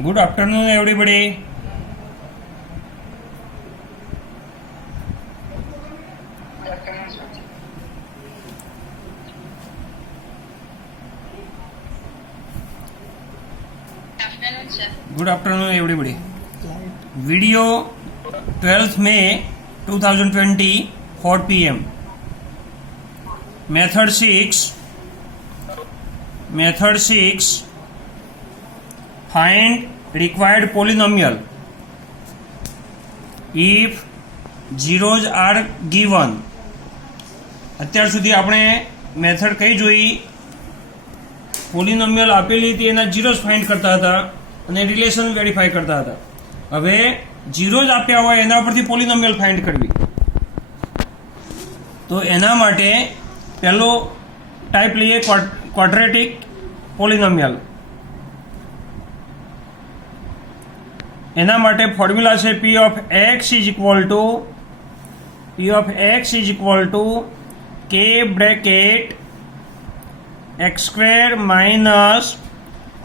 Good afternoon, everybody. Afternoon, sir. Good afternoon, everybody. Video 12th May 2020, 4 p.m. Method 6. Find required polynomial if zeros are given. અત્યાર સુધી આપણે method કઈ જોઈ? પોલિનોમિયલ આપેલી હતી એના ઝીરોઝ ફાઇન્ડ કરતા હતા અને રિલેશન વેરીફાઈ કરતા હતા. હવે ઝીરોઝ આપ્યા હોય એના પરથી પોલિનોમિયલ ફાઇન્ડ કરવી. તો એના માટે પહેલો ટાઈપ લઈએ ક્વોડ્રેટિક પોલિનોમિયલ. એના માટે ફોર્મ્યુલા છે p of x is equal to k bracket x square minus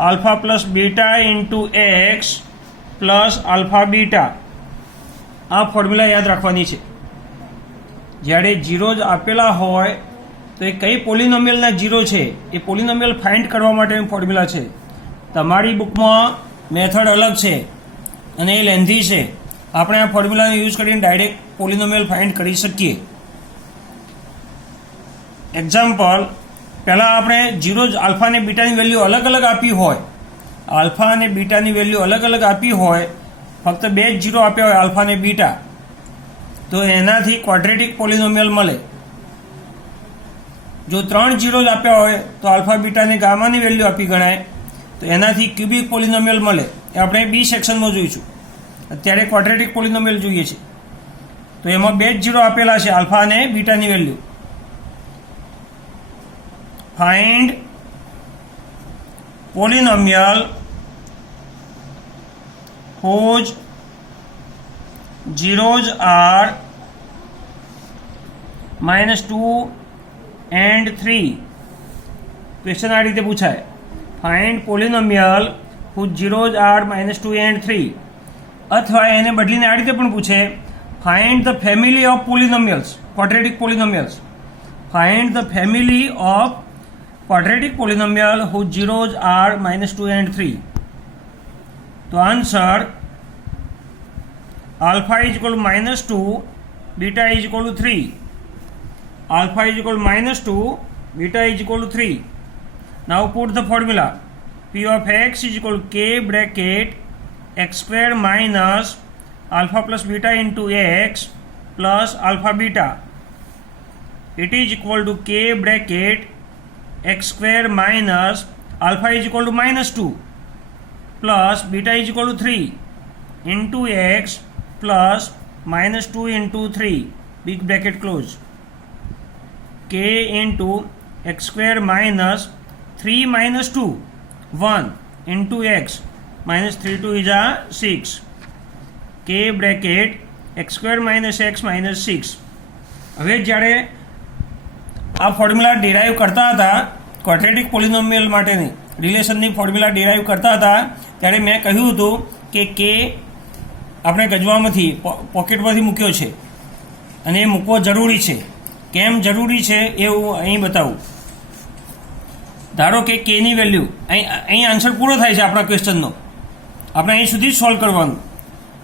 alpha plus beta into x plus alpha beta. આ ફોર્મ્યુલા યાદ રાખવાની છે. જ્યારે ઝીરોઝ આપેલા હોય તો એ કઈ પોલિનોમિયલના ઝીરો છે એ પોલિનોમિયલ ફાઇન્ડ કરવા માટેની ફોર્મ્યુલા છે. તમારી બુકમાં મેથડ અલગ છે અને એ લેન્ધી છે. આપણે આ ફોર્મ્યુલાનો યુઝ કરીને ડાયરેક્ટ પોલિનોમિયલ ફાઇન્ડ કરી શકીએ. એક્ઝામ્પલ, પહેલાં આપણે ઝીરોઝ આલ્ફા અને બીટાની વેલ્યુ અલગ અલગ આપી હોય, આલ્ફા અને બીટાની વેલ્યુ અલગ અલગ આપી હોય, ફક્ત બે જ ઝીરો આપ્યા હોય આલ્ફા અને બીટા, તો એનાથી ક્વોડ્રેટિક પોલિનોમિયલ મળે. જો ત્રણ ઝીરોઝ આપ્યા હોય તો આલ્ફા બીટાને ગામાની વેલ્યુ આપી ગણાય, તો એનાથી ક્યુબિક પોલિનોમિયલ મળે. એ આપણે બી સેક્શનમાં જોઈશું. અત્યારે ક્વોડ્રેટિક પોલિનોમિયલ જોઈએ છે. તો એમાં બે જ ઝીરો આપેલા છે, આલ્ફા અને બીટાની value. Find polynomial whose zeros are -2 and 3. Question આ રીતે પૂછાય, find polynomial whose zeros are -2 and 3. અથવા એને બદલીને આ રીતે પણ પૂછે, find the family of polynomials, quadratic polynomials. Find the family of quadratic polynomial whose zeros are -2 and 3. તો answer alpha is equal to -2, beta is equal to 3. Alpha is equal to -2, beta is equal to 3. Now put the formula. P of x is equal to k bracket x square minus alpha plus beta into x plus alpha beta. It is equal to k bracket x square minus alpha is equal to -2 plus beta is equal to 3 into x plus -2 into 3 big bracket close. K into x square minus 3 minus 2 1 into x minus 3 2 is 6. K bracket x square minus x minus 6. હવે જ્યારે આ formula derive કરતા હતા quadratic પોલિનોમિયલ માટેની રિલેશનની formula derive કરતા હતા ત્યારે મેં કહ્યું હતું કે કે આપણે ગજવામાંથી પોકેટમાંથી મૂક્યો છે અને એ મૂકવો જરૂરી છે. કેમ જરૂરી છે એ હું અહીં બતાવું. ધારો કે કેની વેલ્યુ અહીં આન્સર પૂરો થાય છે આપણા ક્વેશ્ચનનો, આપણે અહીં સુધી જ સોલ્વ કરવાનું.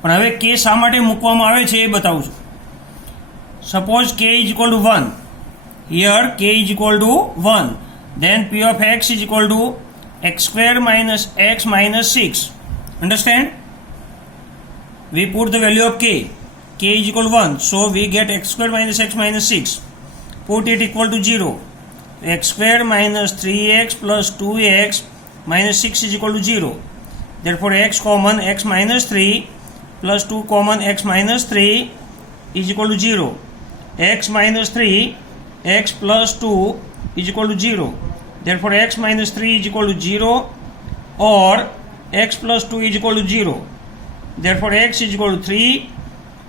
પણ હવે કે શા માટે મૂકવામાં આવે છે એ બતાવું છું. સપોઝ કે is equal two 1. Here k is equal to 1. Then p of x is equal to x square minus x minus 6. Understand? We put the value of k. K is equal to 1. So we get x square minus x minus 6. Put it equal to 0. X square minus 3x plus 2x minus 6 is equal to 0. Therefore x common x minus 3 plus 2 common x minus 3 is equal to 0. X minus 3 x plus 2 is equal to 0. Therefore x minus 3 is equal to 0 or x plus 2 is equal to 0. Therefore x is equal to 3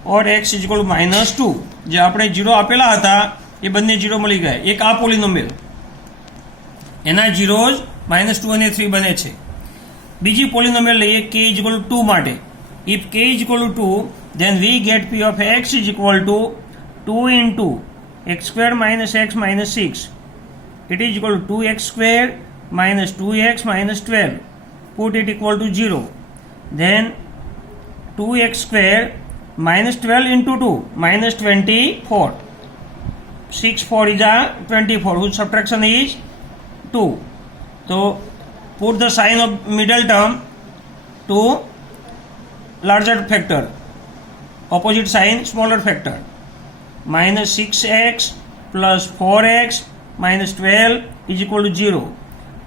or x is equal to -2. જે આપણે 0 આપેલા હતા એ બંને 0 મળી ગયા. એક આ પોલિનોમિયલ એના ઝીરોઝ -2 અને 3 બને છે. બીજી પોલિનોમિયલ લઈએ k ઇઝ ઇક્વલ ટુ 2 માટે. If k is equal two 2 then we get p of x is equal to 2 into x square minus x minus 6. It is equal to 2x square minus 2x minus 12. Put it equal to 0. Then 2x square minus 12 into 2 minus 24. 6 4 is a 24 whose subtraction is 2. So put the sign of middle term to larger factor, opposite sign smaller factor. Minus 6x plus 4x minus 12 is equal to 0.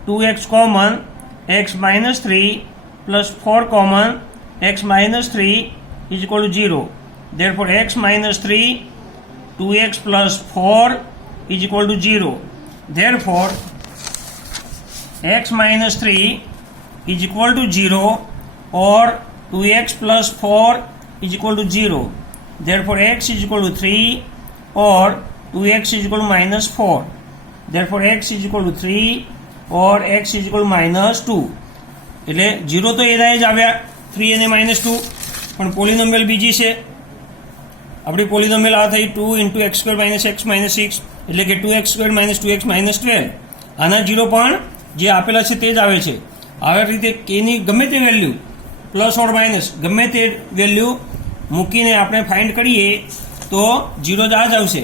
2x common, x minus 3 plus 4 common, x minus 3 is equal to 0. Therefore x minus 3, 2x plus 4 is equal to 0. Therefore x minus 3 is equal to 0 or 2x plus 4 is equal to 0. Therefore x is equal to 3 or 2x is equal to minus 4. Therefore x is equal to 3 or x is equal to minus 2. એટલે 0 તો એ જ આવ્યા 3 અને -2, પણ પોલિનોમિયલ બીજી છે. આપણી પોલિનોમિયલ આ થઈ 2 into x square minus x minus 6 એટલે કે 2x square minus 2x minus 12. આના 0 પણ જે આપેલા છે તે જ આવે છે. આવી રીતે કેની ગમે તે વેલ્યુ પ્લસ ઓર માઇનસ ગમે તે વેલ્યુ મૂકીને આપણે ફાઇન્ડ કરીએ તો 0 જ આ જ આવશે.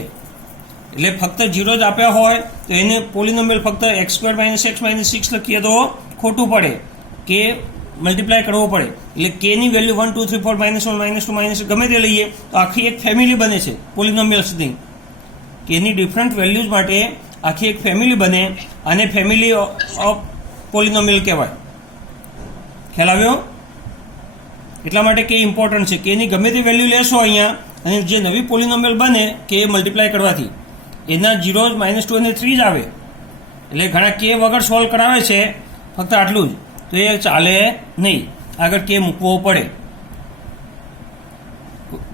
એટલે ફક્ત 0 જ આપ્યા હોય તો એને પોલિનોમિયલ ફક્ત x square minus x minus 6 લખીએ તો ખોટું પડે, કે મલ્ટીપ્લાય કરવો પડે. એટલે કેની વેલ્યુ 1 2 3 4 -1 -2 માઇનસ ગમે તે લઈએ તો આખી એક ફેમિલી બને છે પોલિનોમિયલ્સની. કેની ડિફરન્ટ વેલ્યુઝ માટે આખી એક ફેમિલી બને, અને ફેમિલી ઓફ પોલિનોમિયલ કહેવાય. ખ્યાલ આવ્યો? એટલા માટે કે ઇમ્પોર્ટન્ટ છે. કેની ગમે તે વેલ્યુ લેશો અહીંયા, અને જે નવી પોલિનોમિયલ બને કે મલ્ટીપ્લાય કરવાથી એના 0 -2 અને 3 જ આવે. એટલે ઘણા કે વગર સોલ્વ કરાવે છે ફક્ત આટલું જ, તો એ ચાલે નહીં, આગળ કે મૂકવો પડે.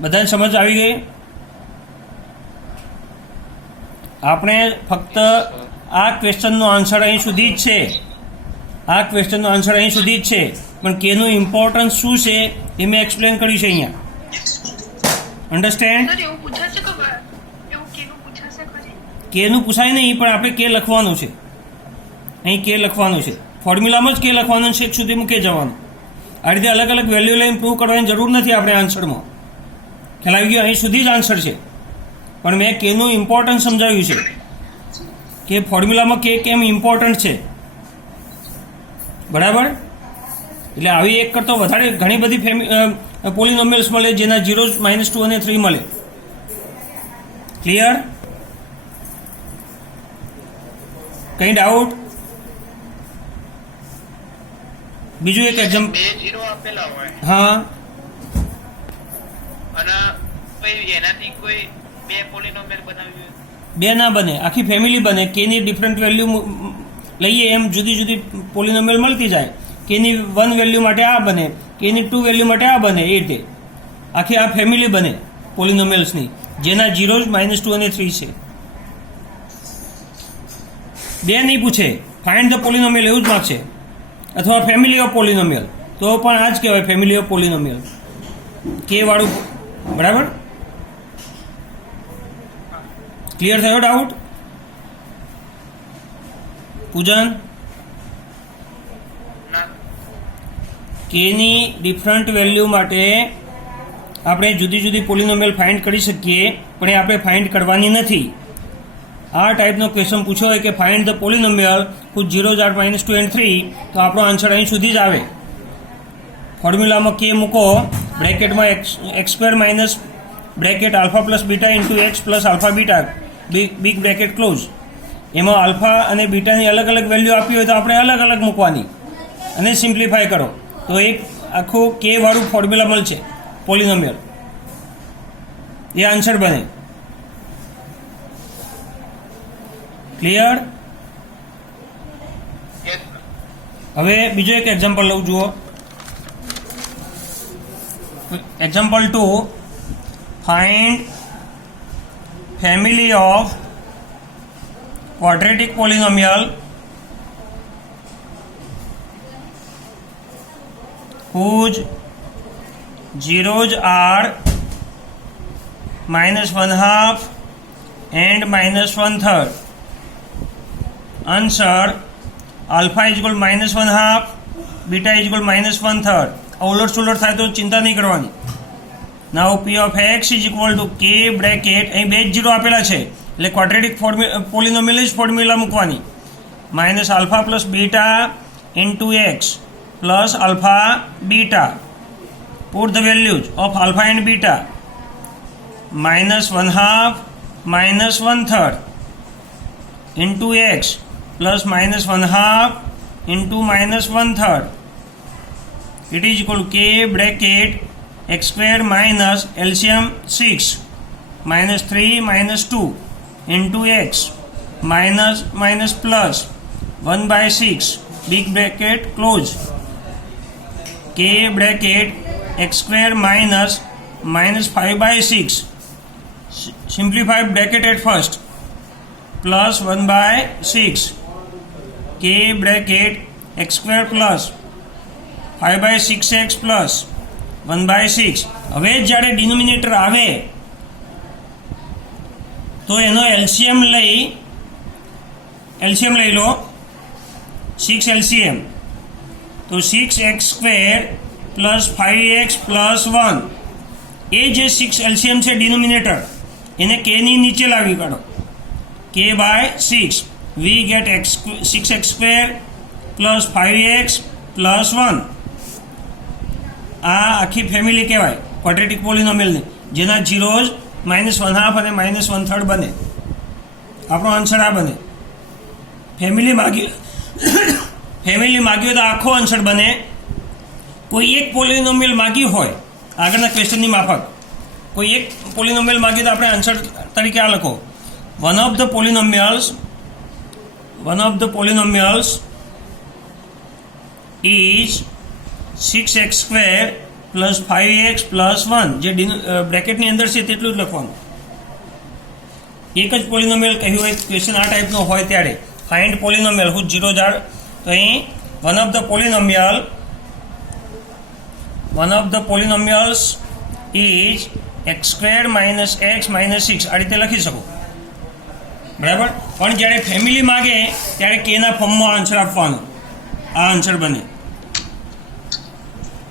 બધાને સમજ આવી ગઈ? આપણે ફક્ત આ ક્વેશ્ચનનો આન્સર અહીં સુધી જ છે, આ ક્વેશ્ચનનો આન્સર અહીં સુધી જ છે, પણ કેનું ઇમ્પોર્ટન્સ શું છે એ મેં એક્સપ્લેન કર્યું છે અહીંયા. અન્ડરસ્ટેન્ડ? કેનું પૂછાય નહીં, પણ આપણે કે લખવાનું છે. અહીં કે લખવાનું છે, ફોર્મ્યુલામાં જ કે લખવાનું છે, એક સુધી મૂકે જવાનું. આ રીતે અલગ અલગ વેલ્યુ લઈને પ્રૂવ કરવાની જરૂર નથી આપણે આન્સરમાં. ખ્યાલ આવી ગયો? અહીં સુધી જ આન્સર છે, પણ મેં કેનું ઇમ્પોર્ટન્સ સમજાવ્યું છે કે ફોર્મ્યુલામાં કે કેમ ઇમ્પોર્ટન્ટ છે. બરાબર? એટલે આવી એક કરતો વધારે ઘણી બધી પોલિનોમિયલ્સ મળે જેના 0 -2 અને 3 મળે. ક્લિયર? કઈ ડાઉટ? બીજું એક એક્ઝામ્પલ. 2 0 આપેલા હોય, હા, અને કોઈ એનાથી કોઈ બે પોલિનોમિયલ બનાવ્યું હોય? બે ના બને, આખી ફેમિલી બને. કેની ડિફરન્ટ વેલ્યુ લઈએ એમ જુદી જુદી પોલિનોમિયલ મળતી જાય. કેની 1 વેલ્યુ માટે આ બને, કેની 2 વેલ્યુ માટે આ બને. એ રીતે આખી આ ફેમિલી બને પોલિનોમિયલ્સની, જેના 0 -2 અને 3 છે. બે નહીં પૂછે, ફાઇન્ડ ધ પોલિનોમિયલ એવું જ માગશે, અથવા ફેમિલી ઓફ પોલિનોમિયલ, તો પણ આ જ કહેવાય ફેમિલી ઓફ પોલિનોમિયલ, કે વાળું. બરાબર? ક્લિયર થયો ડાઉટ? પૂજન? કેની ડિફરન્ટ વેલ્યુ માટે આપણે જુદી જુદી પોલિનોમિયલ ફાઇન્ડ કરી શકીએ, પણ એ આપણે ફાઇન્ડ કરવાની નથી. આ ટાઈપનો ક્વેશ્ચન પૂછ્યો હોય કે find the પોલિનોમિયલ whose 0s are -2 and 3, તો આપણો આન્સર અહીં સુધી જ આવે. ફોર્મ્યુલામાં કે મૂકો, બ્રેકેટમાં x square minus bracket alpha plus beta into x plus alpha beta, big bracket close. એમાં આલ્ફા અને બીટાની અલગ અલગ વેલ્યુ આપી હોય તો આપણે અલગ અલગ મૂકવાની, અને સિમ્પ્લિફાય કરો તો એક આખું કે વાળું ફોર્મ્યુલા મળશે પોલિનોમિયલ, એ આન્સર બને. ક્લિયર? હવે બીજો એક એક્ઝામ્પલ લઉં, જુઓ. Example 2, find family of quadratic polynomial whose zeros are -1/2 and -1/3. Answer: alpha is equal -1/2, beta is equal -1/3. ઉલટ સુલટ થાય તો ચિંતા નહીં કરવાની. નાઉ p of x is equal to k bracket, અહીં બે જ જીરો આપેલા છે એટલે ક્વાડ્રેટિક પોલિનોમિયલ જ ફોર્મ્યુલા મૂકવાની. Minus alpha plus beta into x plus alpha beta. Put the values of alpha and beta. -1/2 -1/3 into x plus -1/2 into -1/3. It is equal to k bracket x square minus LCM 6 -3 -2 into x minus plus 1/6 big bracket close. K bracket x square minus -5/6. Simplify bracket at first. Plus 1/6. K bracket x square plus 5/6x plus 1/6. હવે જ્યારે denominator આવે તો એનો LCM લઈ લો 6 LCM. તો 6x square plus 5x plus 1. એ જે 6 LCM છે denominator એને k ની નીચે લાવી કાઢો. k/6. We get 6x square plus 5x plus 1. આ આખી ફેમિલી કહેવાય ક્વોડ્રેટિક પોલિનોમિયલની, જેના જીરોઝ -1/2 અને -1/3 બને. આપણો આન્સર આ બને. ફેમિલી માગ્યું તો આખો આન્સર બને. કોઈ એક પોલિનોમિયલ માગ્યું હોય આગળના ક્વેશ્ચનની માફક, કોઈ એક પોલિનોમિયલ માગ્યું તો આપણે આન્સર તરીકે આ લખો: one of the polynomials is 6x square plus 5x plus 1. જે બ્રેકેટની અંદર છે તેટલું જ લખવાનું. એક જ પોલિનોમિયલ કહ્યું હોય ક્વેશ્ચન આ ટાઈપનો હોય ત્યારે find polynomial whose zeros are, તો અહીં one of the polynomials is x square minus x minus 6. આ રીતે લખી શકો, બરાબર. પણ જ્યારે ફેમિલી માગે ત્યારે કેના ફોર્મમાં આન્સર આપવાનો. આ આન્સર બને.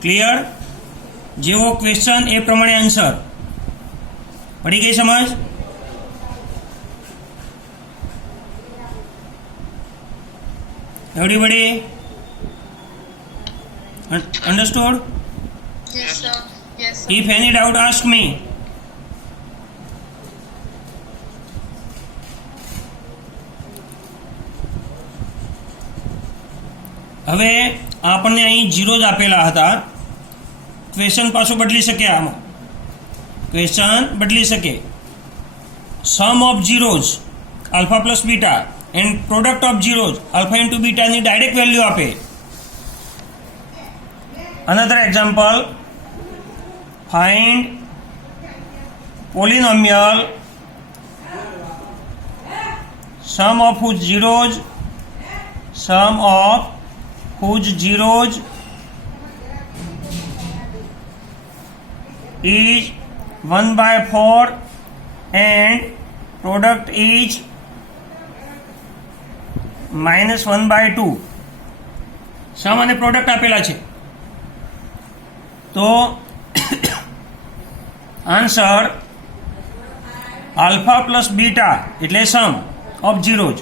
ક્લિયર? જેવો ક્વેશ્ચન એ પ્રમાણે આન્સર. પડી ગઈ સમજ? Everybody understood? Yes, sir. Yes, sir. If any doubt, ask me. હવે આપણને અહીં જીરો જ આપેલા હતા. ક્વેશ્ચન પાછું બદલી શકે. આમાં ક્વેશ્ચન બદલી શકે. Sum of zeros alpha plus beta and product of zeros alpha into બીટાની ડાયરેક્ટ વેલ્યુ આપે. Another example: find polynomial sum of whose zeros is 1/4 and product is -1/2. સમ અને પ્રોડક્ટ આપેલા છે. તો આન્સર આલ્ફા પ્લસ બીટા એટલે sum of zeros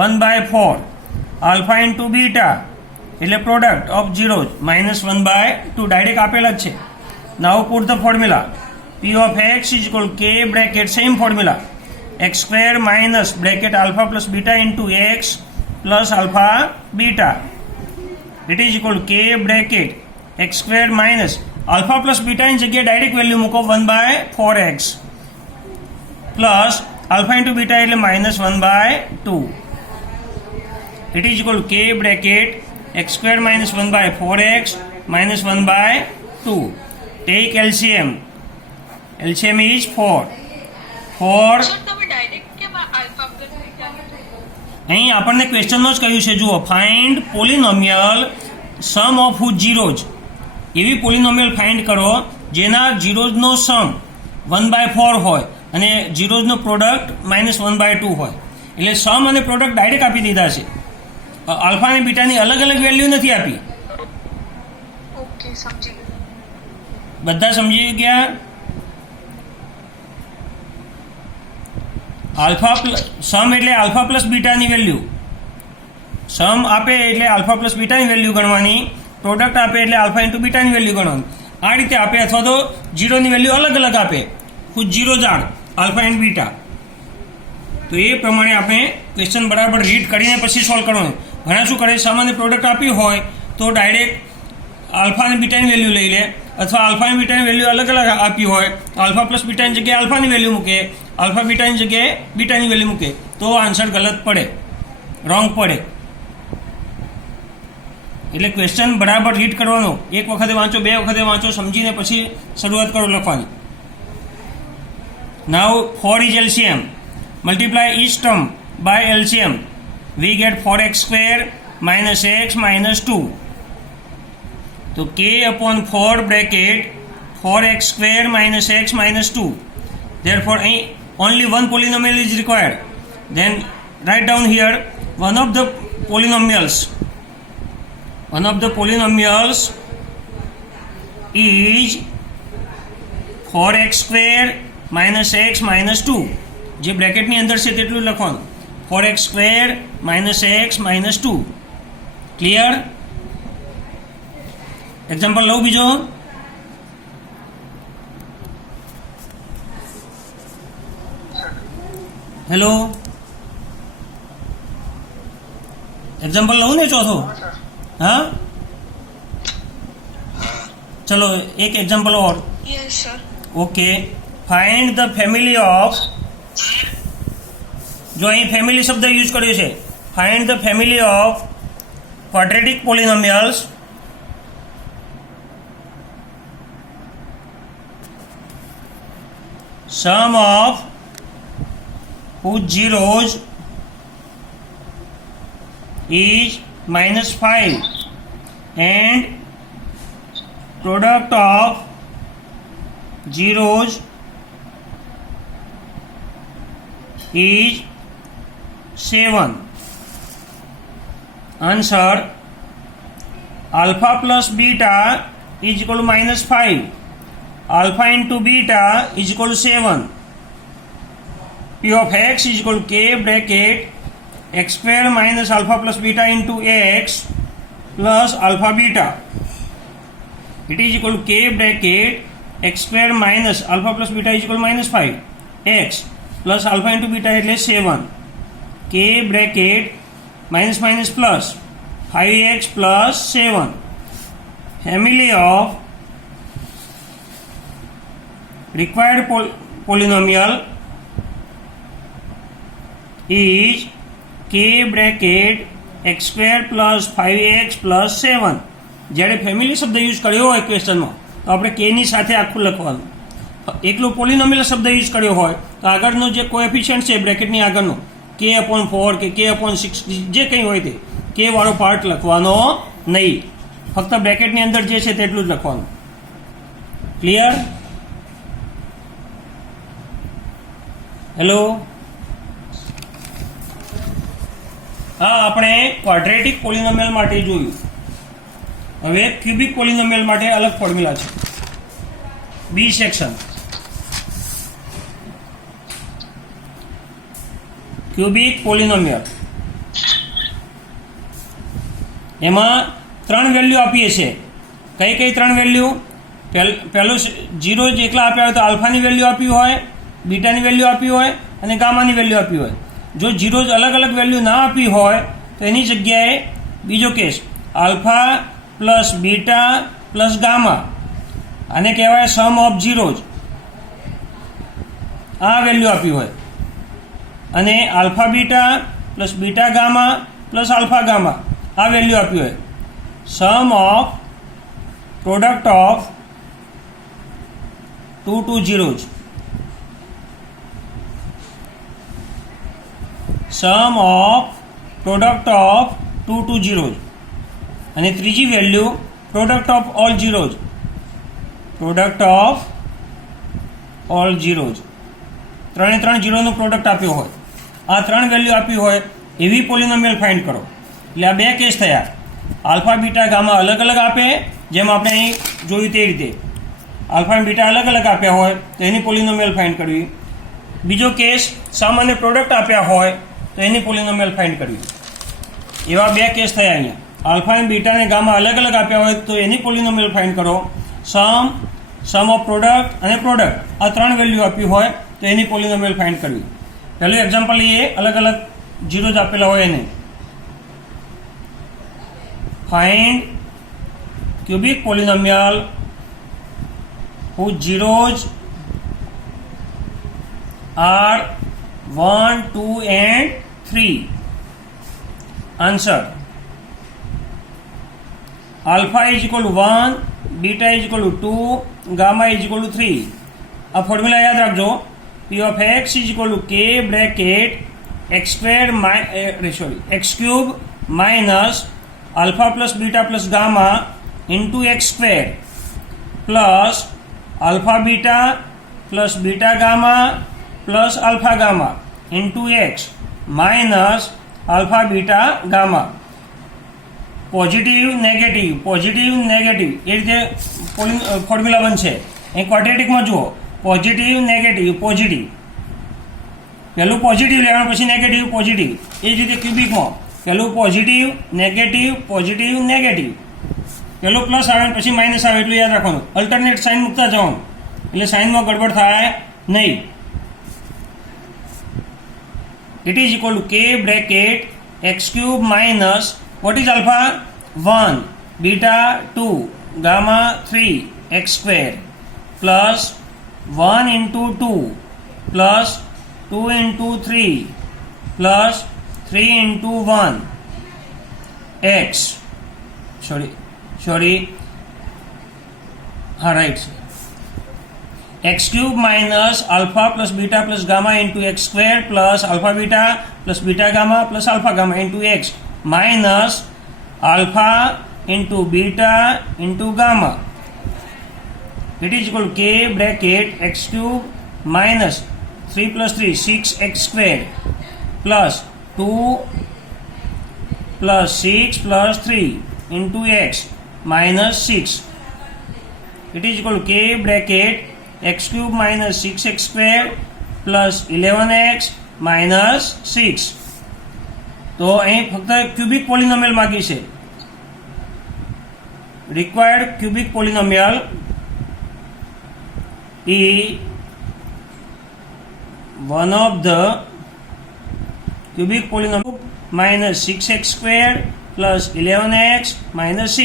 1/4, alpha into beta એટલે product of zeros -1/2 direct આપેલા જ છે. Now put the formula p of x is equal to k bracket same formula x square minus bracket alpha plus beta into x plus alpha beta. It is equal to k bracket x square minus alpha plus beta ની જગ્યાએ direct value મૂકો 1/4x plus alpha into beta એટલે -1/2. It is equal to k bracket x square minus 1/4x minus 1/2. Take LCM. LCM is 4. Sir, તમે direct કેમ alpha plus beta અહીં આપણને ક્વેશ્ચનમાં જ કહ્યું છે, જુઓ, find polynomial sum of whose zeros. એવી પોલિનોમિયલ ફાઇન્ડ કરો જેના ઝીરોઝનો સમ 1/4 હોય અને ઝીરોઝનો પ્રોડક્ટ -1/2 હોય. એટલે સમ અને પ્રોડક્ટ ડાયરેક્ટ આપી દીધા છે. આલ્ફા અને બીટાની અલગ અલગ વેલ્યુ નથી આપી. ઓકે, સમજી ગઈ. બધા સમજી ગયા? આલ્ફા સમ એટલે આલ્ફા પ્લસ બીટાની વેલ્યુ. સમ આપે એટલે આલ્ફા પ્લસ બીટાની વેલ્યુ ગણવાની, પ્રોડક્ટ આપે એટલે આલ્ફા ઇન્ટુ બીટાની વેલ્યુ ગણવાની. આ રીતે આપે, અથવા તો જીરોની વેલ્યુ અલગ અલગ આપે, ખુદ જીરો જાણ આલ્ફા એન્ડ બીટા. તો એ પ્રમાણે આપણે ક્વેશ્ચન બરાબર રીડ કરીને પછી સોલ્વ કરવાનું. ઘણા શું કરે, સમ અને પ્રોડક્ટ આપ્યું હોય તો ડાયરેક્ટ આલ્ફા અને બીટાની વેલ્યુ લઈ લે, અથવા આલ્ફા અને બીટાની વેલ્યુ અલગ અલગ આપી હોય તો આલ્ફા પ્લસ બીટાની જગ્યાએ આલ્ફાની વેલ્યુ મૂકે, આલ્ફા બીટાની જગ્યાએ બીટાની વેલ્યુ મૂકે, તો આન્સર ગલત પડે, રોંગ પડે. એટલે ક્વેશ્ચન બરાબર રીડ કરવાનો. એક વખતે વાંચો, બે વખતે વાંચો, સમજીને પછી શરૂઆત કરો લખવાની. નાઉ 4 is LCM. Multiply each term by LCM. We get 4x square minus x minus 2. So k upon 4 bracket 4x square minus x minus 2. Therefore only one polynomial is required. Then write down here one of the polynomials. One of the polynomials is 4x square minus x minus 2. જે બ્રેકેટની અંદર છે તેટલું લખવાનું. 4x square minus x minus 2. Clear? Example લઉં બીજો. Hello, example લઉં ને ચોથો? हाँ, चलो एक एग्जांपल और. Yes sir. Okay, find the family of, जो અહીં ફેમિલી શબ્દ યુઝ કર્યો છે, find the family of quadratic polynomials sum of whose zeros is -5 and product of zeros is 7. Answer: alpha plus beta is equal to -5. Alpha into beta is equal to 7. P of x is equal to k bracket x square minus alpha plus beta into x plus alpha beta. It is equal to k bracket x square minus alpha plus beta is equal to -5 x plus alpha into beta એટલે 7. K bracket minus minus plus 5x plus 7. Family of required polynomial is k bracket x square plus 5x plus 7. જ્યારે family શબ્દ use કર્યો હોય ક્વેશ્ચનમાં તો આપણે કેની સાથે આખું લખવાનું. એકલો પોલિનોમિયલ શબ્દ યુઝ કર્યો હોય તો આગળનો જે કોએફિશિયન્ટ છે બ્રેકેટની આગળનો k/4 કે k/6 જે કંઈ હોય તે કે વાળો પાર્ટ લખવાનો નહીં, ફક્ત બ્રેકેટની અંદર જે છે તેટલું જ લખવાનું. ક્લિયર? હેલો, હા, આપણે ક્વાડ્રેટિક પોલિનોમિયલ માટે જોયું. હવે ક્યુબિક પોલિનોમિયલ માટે અલગ ફોર્મ્યુલા છે. બી સેક્શન, ક્યુબિક પોલિનોમિયલ. એમાં 3 વેલ્યુ આપીએ છીએ. કઈ કઈ 3 વેલ્યુ? પહેલું 0 જ એકલા આપ્યા હોય તો આલ્ફાની વેલ્યુ આપી હોય, બીટાની વેલ્યુ આપી હોય અને ગામાની વેલ્યુ આપી હોય. જો 0 અલગ અલગ વેલ્યુ ના આપી હોય તો એની જગ્યાએ બીજો case alpha plus beta plus gamma, આને કહેવાય સમ ઓફ ઝીરોઝ. આ વેલ્યુ આપી હોય અને alpha beta plus beta gamma plus alpha gamma આ વેલ્યુ આપી હોય. Sum of product of 2 zeros. Sum of product of 2 zeros. અને ત્રીજી value product of all zeros, product of all zeros, ત્રણે ત્રણ ઝીરોનું પ્રોડક્ટ આપ્યો હોય, આ ત્રણ વેલ્યુ આપી હોય એવી પોલિનોમિયલ ફાઇન્ડ કરો. એટલે આ બે કેસ થયા, આલ્ફા બીટા ગામા અલગ અલગ આપે, જેમ આપણે અહીં જોયું તે રીતે આલ્ફા અને બીટા અલગ અલગ આપ્યા હોય તો એની પોલિનોમિયલ ફાઇન્ડ કરવી. બીજો કેસ સમ અને પ્રોડક્ટ આપ્યા હોય તો એની પોલિનોમિયલ ફાઇન્ડ કરવી. એવા બે કેસ થયા અહીંયા. આલ્ફા અને બીટા અને ગામા અલગ અલગ આપ્યા હોય તો એની પોલિનોમિયલ ફાઇન્ડ કરો. સમ ઓફ પ્રોડક્ટ અને પ્રોડક્ટ આ ત્રણ વેલ્યુ આપી હોય તો એની પોલિનોમિયલ ફાઇન્ડ કરવી. પહેલું એક્ઝામ્પલ લઈએ, અલગ અલગ ઝીરોઝ આપેલા હોય એને. Find cubic પોલિનોમિયલ whose zeros are 1, 2 and 3. Answer: alpha is equal to 1, beta is equal to 2, gamma is equal to 3. अब फॉर्मूला याद रखो, p of x is equal to k bracket x square x cube minus alpha plus beta plus gamma into x square plus alpha beta plus beta gamma plus alpha gamma into x minus alpha beta gamma. Positive negative એ રીતે formula બનશે. અહીં ક્વોડ્રેટિકમાં જુઓ, positive negative positive, પહેલું positive લેવાનું પછી negative positive. એ જ રીતે ક્યુબિકમાં પહેલું પોઝિટિવ નેગેટિવ પહેલું પ્લસ આવે પછી માઇનસ આવે, એટલું યાદ રાખવાનું. અલ્ટરનેટ સાઇન મૂકતા જવાનું એટલે સાઇનમાં ગડબડ થાય નહીં. ઇટ ઇઝ ઇક્વલ ટુ કે bracket x cube minus what is alpha 1, beta 2, gamma 3 x square plus 1 into 2 plus 2 into 3 plus 3 into 1 x sorry right, x cube minus alpha plus beta plus gamma into x square plus alpha beta plus beta gamma plus alpha gamma into x minus alpha into beta into gamma. It is equal to k bracket x cube minus 3 plus 3 6x square plus 2 plus 6 plus 3 into x minus 6. It is equal to k bracket x cube minus 6x square plus 11x minus 6. તો અહીં ફક્ત cubic પોલિનોમિયલ માગી છે. Required cubic પોલિનોમિયલ is one of the cubic polynomial minus 6x square plus 11x minus 6.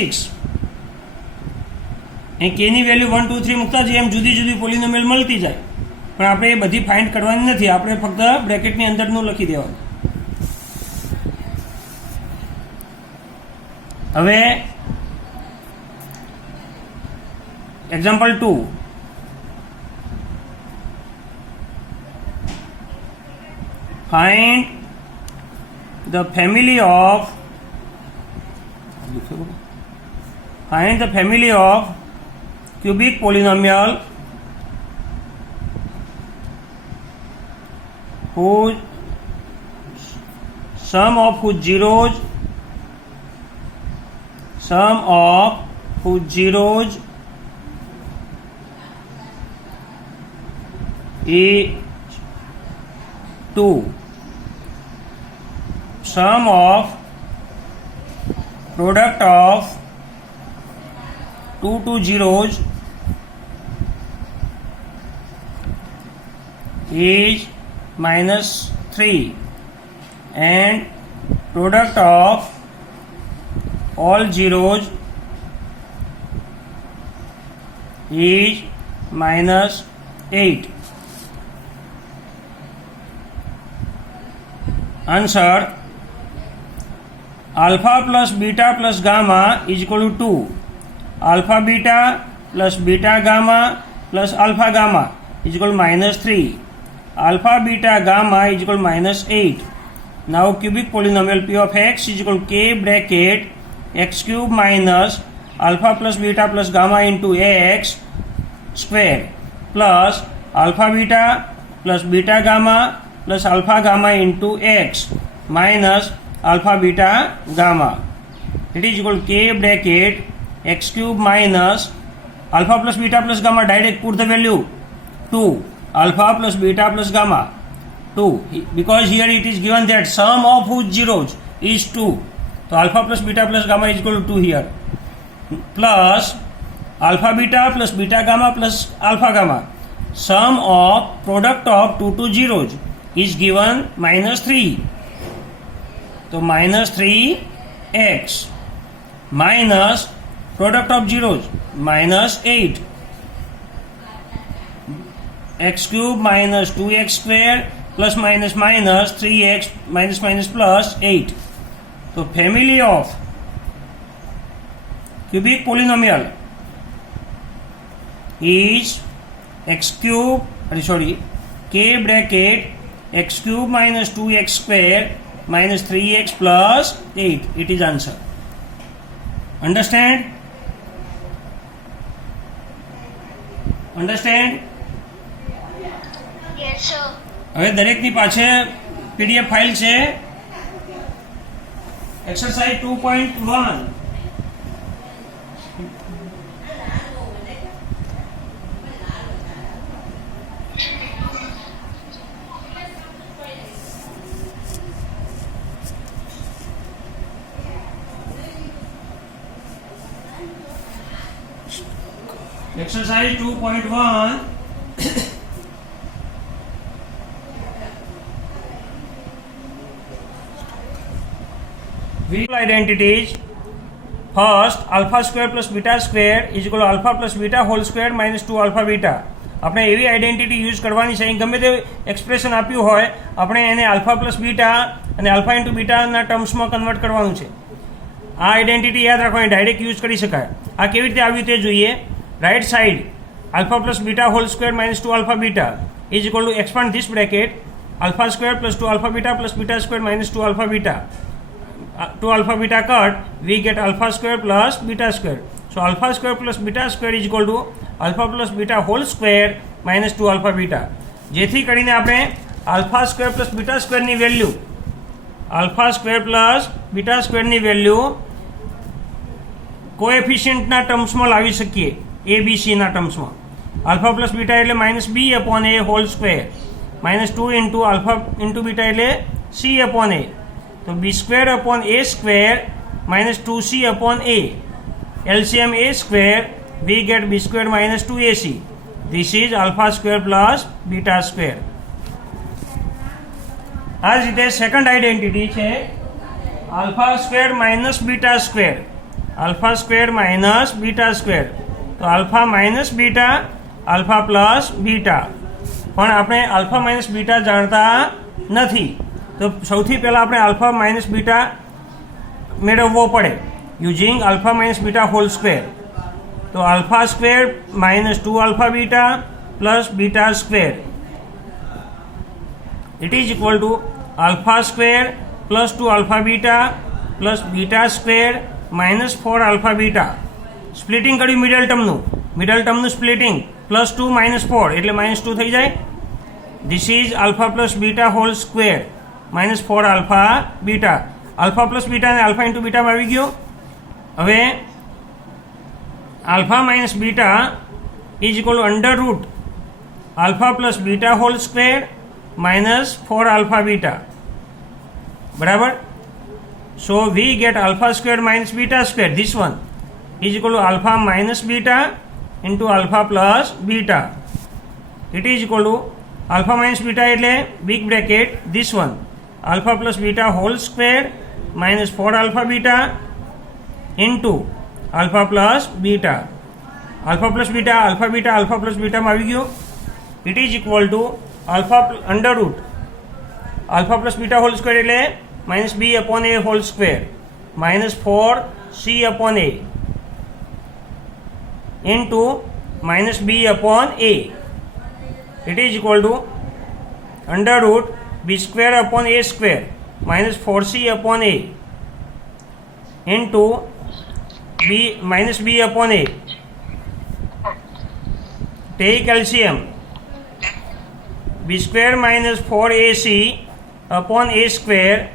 અહીં કેની value 1, 2, 3 મૂકતા જઈએ એમ જુદી જુદી પોલિનોમિયલ મળતી જાય, પણ આપણે એ બધી ફાઇન્ડ કરવાની નથી, આપણે ફક્ત બ્રેકેટની અંદરનું લખી દેવાનું. હવે example 2. Find the family of cubic polynomial whose sum of whose zeros is 2. Sum of product of 2 zeros is minus 3 and product of all zeros is minus 8. Answer: alpha plus beta plus gamma is equal to 2. Alpha beta plus beta gamma plus alpha gamma is equal to minus 3. Alpha beta gamma is equal to minus 8. Now cubic polynomial p of x is equal to k bracket x cube minus alpha plus beta plus gamma into x square plus alpha beta plus beta gamma plus alpha gamma into x minus alpha beta gamma. It is equal to k bracket x cube minus alpha plus beta plus gamma. Direct put the value 2 alpha plus beta plus gamma 2, because here it is given that sum of whose zeros is 2. So alpha plus beta plus gamma is equal to 2 here, plus alpha beta plus beta gamma plus alpha gamma. Sum of product of two zeros is given -3. So -3x minus product of zeros -8. X cube minus 2x square plus minus minus 3x minus minus plus 8. So family of cubic polynomial is x cube, k bracket x cube minus 2x square minus 3x plus 8. It is answer. Understand? Understand? Yes, sir. હવે દરેકની પાછે PDF file છે. Exercise 2.1. Exercise 2.1. Visual identities. First, alpha square plus beta square is equal to alpha plus beta whole square minus 2 alpha beta. આપણે એવી identity use કરવાની છે. અહીં ગમે તે એક્સપ્રેશન આપ્યું હોય આપણે એને આલ્ફા પ્લસ બીટા અને આલ્ફા ઇન્ટુ બીટાના ટર્મ્સમાં કન્વર્ટ કરવાનું છે. આ આઈડેન્ટિટી યાદ રાખવાની, ડાયરેક્ટ યુઝ કરી શકાય. આ કેવી રીતે આવ્યું તે જોઈએ. Right side alpha plus beta whole square minus 2 alpha beta is equal to expand this bracket alpha square plus 2 alpha beta plus beta square minus 2 alpha beta. 2 alpha beta cut, we get alpha square plus beta square. So alpha square plus beta square is equal to alpha plus beta whole square minus 2 alpha beta. જેથી કરીને આપણે alpha square plus beta square ની value કોએફિશિયન્ટના ટર્મ્સમાં લાવી શકીએ. ABCના ટર્મ્સમાં. Alpha plus beta એટલે -b upon a whole square, -2 into alpha into beta એટલે c upon a. તો b square upon a square -2c upon a. LCM a square, we get b square -2ac. This is alpha square plus beta square. આ જ રીતે second identity છે alpha square minus beta square. Alpha square minus beta square. તો alpha minus beta, alpha plus beta. પણ આપણે alpha minus beta જાણતા નથી, તો સૌથી પહેલાં આપણે આલ્ફા માઇનસ બીટા મેળવવો પડે using alpha minus beta whole square. તો alpha square -2 alpha beta plus beta square, it is equal to alpha square plus 2 alpha beta plus beta square -4 alpha beta. Splitting કર્યું middle ટર્મનું splitting, +2 -4 એટલે -2 થઈ જાય. This is alpha plus beta whole square -4 alpha beta. Alpha plus beta અને alpha into બીટામાં આવી ગયો. હવે alpha minus beta is equal to under root alpha plus beta whole square -4 alpha beta. બરાબર. So we get alpha square minus beta square, this one is equal to alpha minus beta into alpha plus beta. It is equal to alpha minus beta એટલે big bracket this one alpha plus beta whole square -4 alpha beta into alpha plus beta. Alpha plus beta, alpha beta, alpha plus beta માં આવી ગયો. It is equal to alpha under root alpha plus beta whole square એટલે -b upon a whole square -4c upon a into -b upon a. It is equal to under root b square upon a square -4c upon a into b b upon a. Take LCM. B square minus 4ac upon a square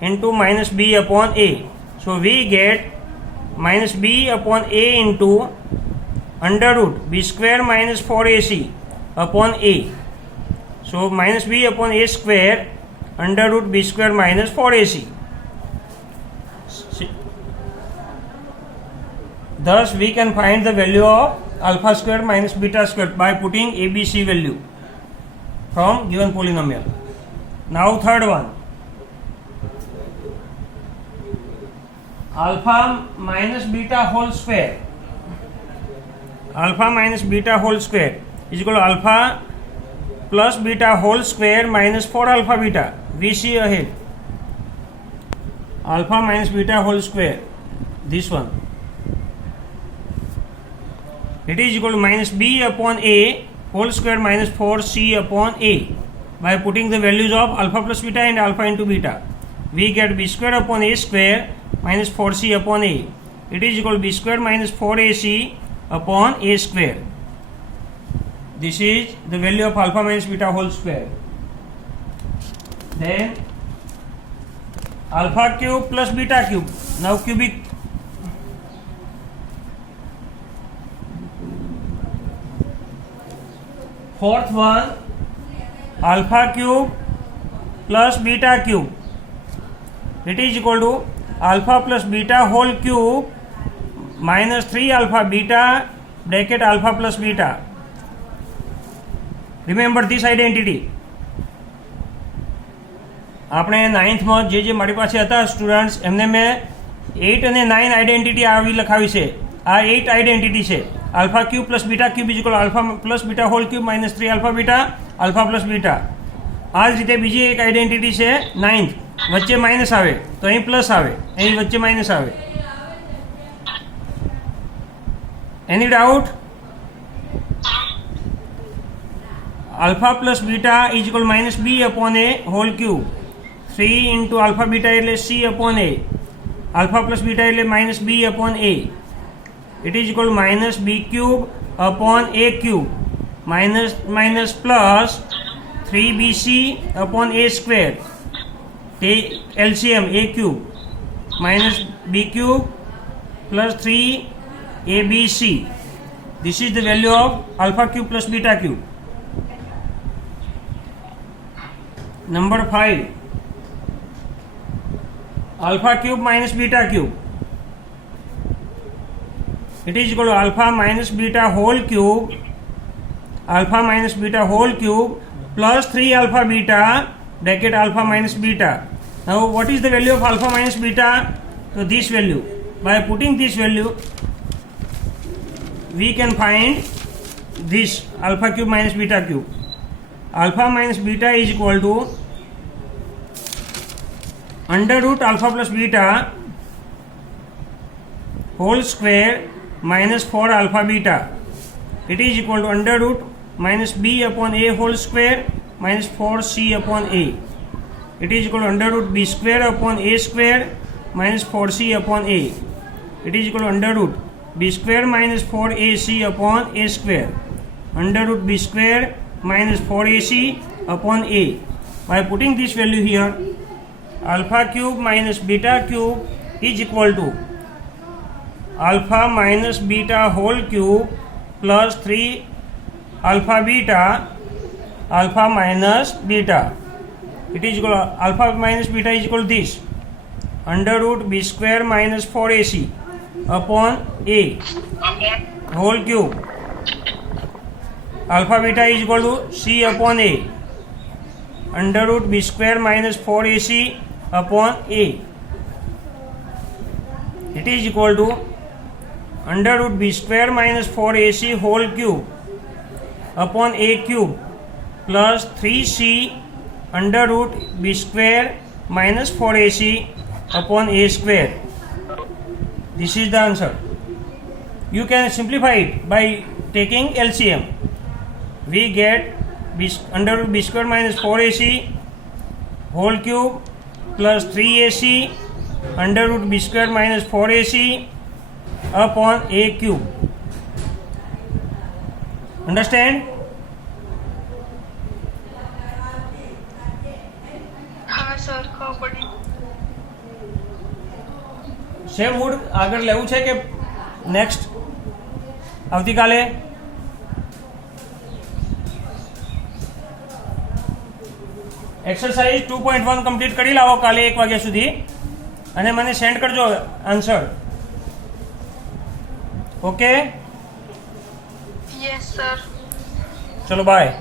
into minus b upon a. So we get minus b upon a into under root b square minus 4ac upon a. So minus b upon a square under root b square minus 4ac. Thus we can find the value of alpha square minus beta square by putting ABC value from given polynomial. Now third one, alpha minus beta whole square. Alpha minus beta whole square is equal to alpha plus beta whole square minus 4 alpha beta. We see ahead. Alpha minus beta whole square, this one. It is equal to minus b upon a whole square minus 4c upon a. By putting the values of alpha plus beta and alpha into beta, we get b square upon a square minus 4c upon a. It is equal to b square minus 4ac upon a square. This is the value of alpha minus beta whole square. Then alpha cube plus beta cube. Now cubic. Fourth one, alpha cube plus beta cube. It is equal to alpha plus beta whole cube minus 3 alpha beta bracket alpha plus beta. Remember this identity. આપણે નાઇન્થમાં જે મારી પાસે હતા students એમને મેં 8 અને 9 identity આવી લખાવી છે. આ 8 આઈડેન્ટિટી છે. alpha cube plus beta cube is equal to alpha plus beta whole cube minus 3 alpha beta alpha plus beta. આ જ રીતે બીજી એક આઈડેન્ટિટી છે 9th. વચ્ચે માઇનસ આવે તો અહીં પ્લસ આવે, અહીં વચ્ચે માઇનસ આવે. એની doubt? alpha plus beta is equal to minus b upon a whole cube. 3 into alpha beta એટલે c upon a. Alpha plus beta એટલે minus b upon a. It is equal to minus b cube upon a cube minus plus 3bc upon a square. Take LCM a cube minus b cube plus 3abc. This is the value of alpha cube plus beta cube. Number 5, alpha cube minus beta cube. It is equal to alpha minus beta whole cube, alpha minus beta whole cube plus 3 alpha beta bracket alpha minus beta. Now what is the value of alpha minus beta? So this value. By putting this value, we can find this alpha cube minus beta cube. Alpha minus beta is equal to under root alpha plus beta whole square minus 4 alpha beta. It is equal to under root minus b upon a whole square minus 4c upon a. It is equal to under root b square upon a square minus 4c upon a. It is equal to under root b square minus 4ac upon a square. Under root b square minus 4ac upon a. By putting this value here, alpha cube minus beta cube is equal to alpha minus beta whole cube plus 3 alpha beta alpha minus beta. It is equal to alpha minus beta is equal to this under root b square minus 4ac upon a whole cube. Alpha beta is equal to c upon a under root b square minus 4ac upon a. It is equal to under root b square minus 4ac whole cube upon a cube plus 3c under root b square minus 4ac upon a square. This is the answer. You can simplify it by taking LCM. We get under root b square minus 4ac whole cube plus 3ac under root b square minus 4ac upon a cube. Understand? હા sir ખબર પડી. Same mood આગળ લેવું છે કે next આવતીકાલે? Exercise 2.1 complete કરી લાવો કાલે 1 વાગ્યા સુધી અને મને સેન્ડ કરજો આન્સર. Okay, yes sir. ચલો બાય.